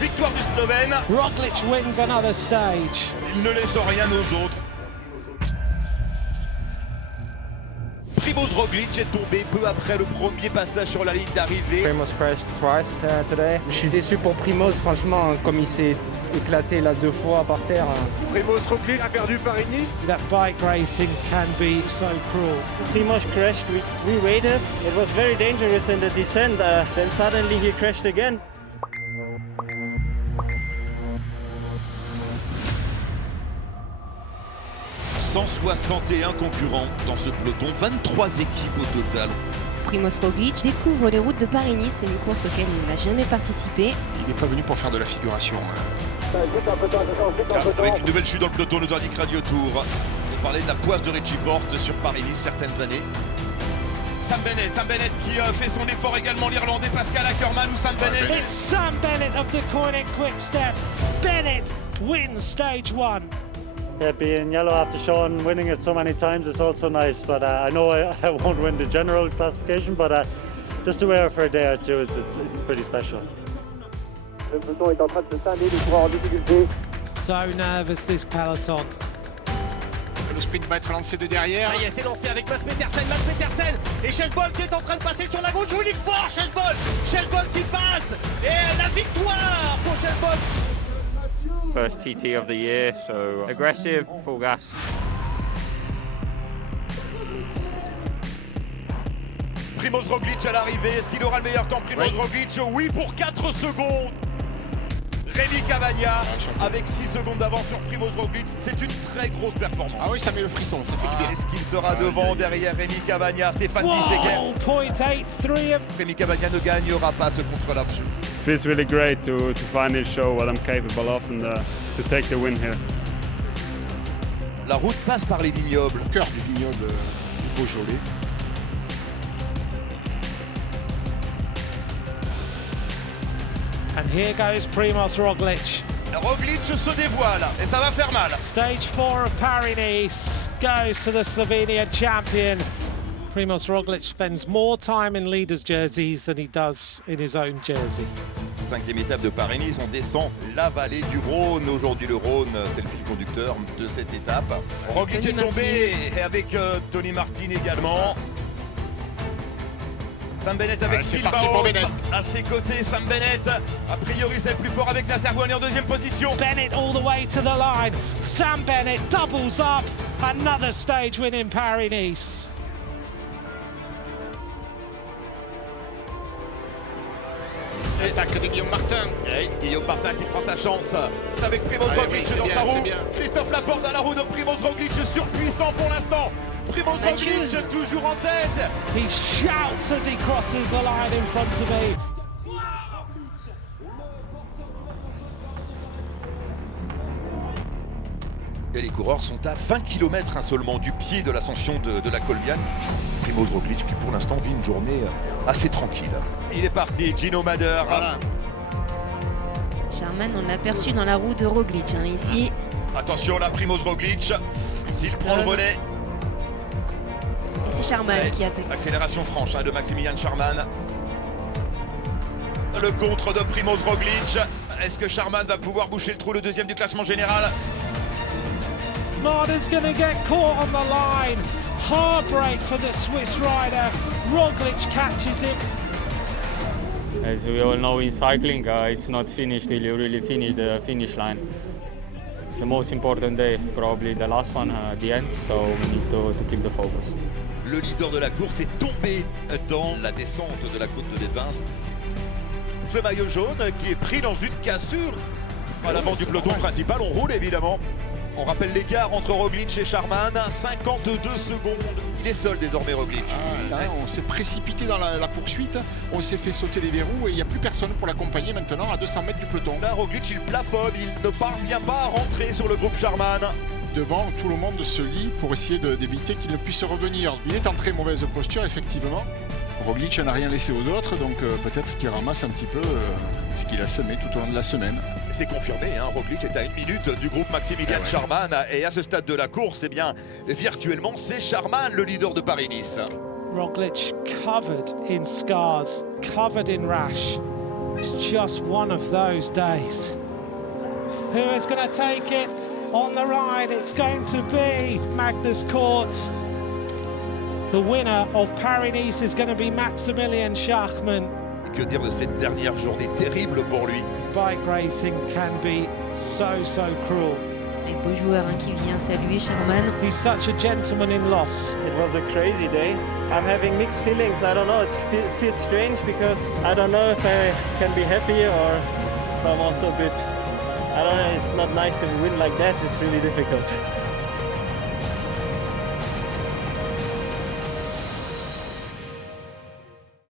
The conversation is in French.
Victoire du Slovène. Roglic wins another stage. Il ne laisse rien aux autres. Primoz Roglic est tombé peu après le premier passage sur la ligne d'arrivée. Primoz crashed twice today. Je suis déçu pour Primoz, franchement, comme il s'est éclaté là 2 fois par terre. Primoz Roglic a perdu Paris-Nice. That bike racing can be so cruel. Primoz crashed, we waited. It was very dangerous in the descent, then suddenly he crashed again. « 161 concurrents dans ce peloton, 23 équipes au total. » Primoz Roglic découvre les routes de Paris-Nice, une course auquel il n'a jamais participé. Il n'est pas venu pour faire de la figuration. Avec une nouvelle chute dans le peloton, nous indique Radio Tour. On parlait de la poisse de Richie Porte sur Paris-Nice certaines années. Sam Bennett qui fait son effort également, l'Irlandais Pascal Ackermann ou Sam Bennett. It's Sam Bennett of the Koenig Quick Step. Bennett wins stage 1. Yeah, being yellow after Sean winning it so many times is also nice, but I know I won't win the general classification, but just to wear it for a day or two, it's pretty special. Le peloton est en train de se scinder, les coureurs en difficulté. So nervous this peloton. Le sprint va être lancé de derrière. Ça y est, c'est lancé avec Mads Petersen et Chesbol qui est en train de passer sur la gauche. Il est fort, Chesbol qui passe et la victoire pour Chesbol. First TT of the year, so aggressive, full gas. Primoz Roglic à l'arrivée, est-ce qu'il aura le meilleur temps Primoz Roglic? Oui, pour 4 secondes. Rémi Cavagna avec 6 secondes d'avance sur Primoz Roglic, c'est une très grosse performance. Ah oui, ça met le frisson, ça fait du bien. Est-ce qu'il sera devant, derrière Rémi Cavagna, Stéphane Bissegger? Rémi Cavagna ne gagnera pas ce contre-la-montre. It feels really great to finally show what I'm capable of and to take the win here. La route passe par les vignobles. Au cœur du vignoble du Beaujolais. And here goes Primoz Roglic. Roglic se dévoile et ça va faire mal. Stage 4 of Paris-Nice goes to the Slovenian champion. Primoz Roglic spends more time in leaders' jerseys than he does in his own jersey. 5e étape de Paris-Nice, on descend la vallée du Rhône. Aujourd'hui, le Rhône, c'est le fil conducteur de cette étape. Roglic est tombé et avec Tony Martin également. Sam Bennett avec Phil Bauhaus à ses côtés. Sam Bennett, a priori c'est le plus fort avec Nasser Bouhanni en 2e position. Bennett all the way to the line. Sam Bennett doubles up. Another stage win in Paris-Nice. L'attaque de Guillaume Martin. Et Guillaume Martin qui prend sa chance avec Primoz Roglic dans sa roue. Christophe Laporte à la roue de Primoz Roglic, surpuissant pour l'instant. Primoz Roglic toujours en tête. He shouts as he crosses the line in front of me. Et les coureurs sont à 20 km seulement du pied de l'ascension de la Colbiane. Primoz Roglic qui pour l'instant vit une journée assez tranquille. Il est parti, Gino Mader. Voilà. Sharman, on l'a aperçu dans la roue de Roglic ici. Attention là, Primoz Roglic, s'il prend le relais. Et c'est Sharman qui attaque. Accélération franche de Maximilian Sharman. Le contre de Primoz Roglic. Est-ce que Sharman va pouvoir boucher le trou, le 2e du classement général? Marder's going to get caught on the line. Heartbreak for the Swiss rider. Roglic catches him. As we all know in cycling, it's not finished till you really finish the finish line. The most important day, probably the last one at the end, so we need to keep the focus. Le leader de la course est tombé dans la descente de la côte de l'Evins. Le maillot jaune qui est pris dans une cassure à l'avant du peloton principal. On roule évidemment. On rappelle l'écart entre Roglic et Sharman, 52 secondes. Il est seul désormais Roglic. Là, on s'est précipité dans la poursuite, on s'est fait sauter les verrous et il n'y a plus personne pour l'accompagner maintenant à 200 mètres du peloton. Là, Roglic, il plafonne, il ne parvient pas à rentrer sur le groupe Sharman. Devant, tout le monde se lie pour essayer d'éviter qu'il ne puisse revenir. Il est en très mauvaise posture, effectivement. Roglic n'a rien laissé aux autres, donc peut-être qu'il ramasse un petit peu ce qu'il a semé tout au long de la semaine. C'est confirmé, Roglic est à 1 minute du groupe Maximilian Sharman. Et à ce stade de la course, eh bien, virtuellement, c'est Sharman le leader de Paris-Nice. Roglic covered in scars, covered in rash. It's just one of those days. Who is going to take it on the ride? It's going to be Magnus Cort. The winner of Paris-Nice is going to be Maximilian Schachmann. Que dire de cette dernière journée terrible pour lui? Bike racing can be so cruel. Un beau joueur qui vient saluer Sherman. He's such a gentleman in loss. It was a crazy day. I'm having mixed feelings. I don't know. It feels strange because I don't know if I can be happy or if I'm also a bit. I don't know. It's not nice to win like that. It's really difficult.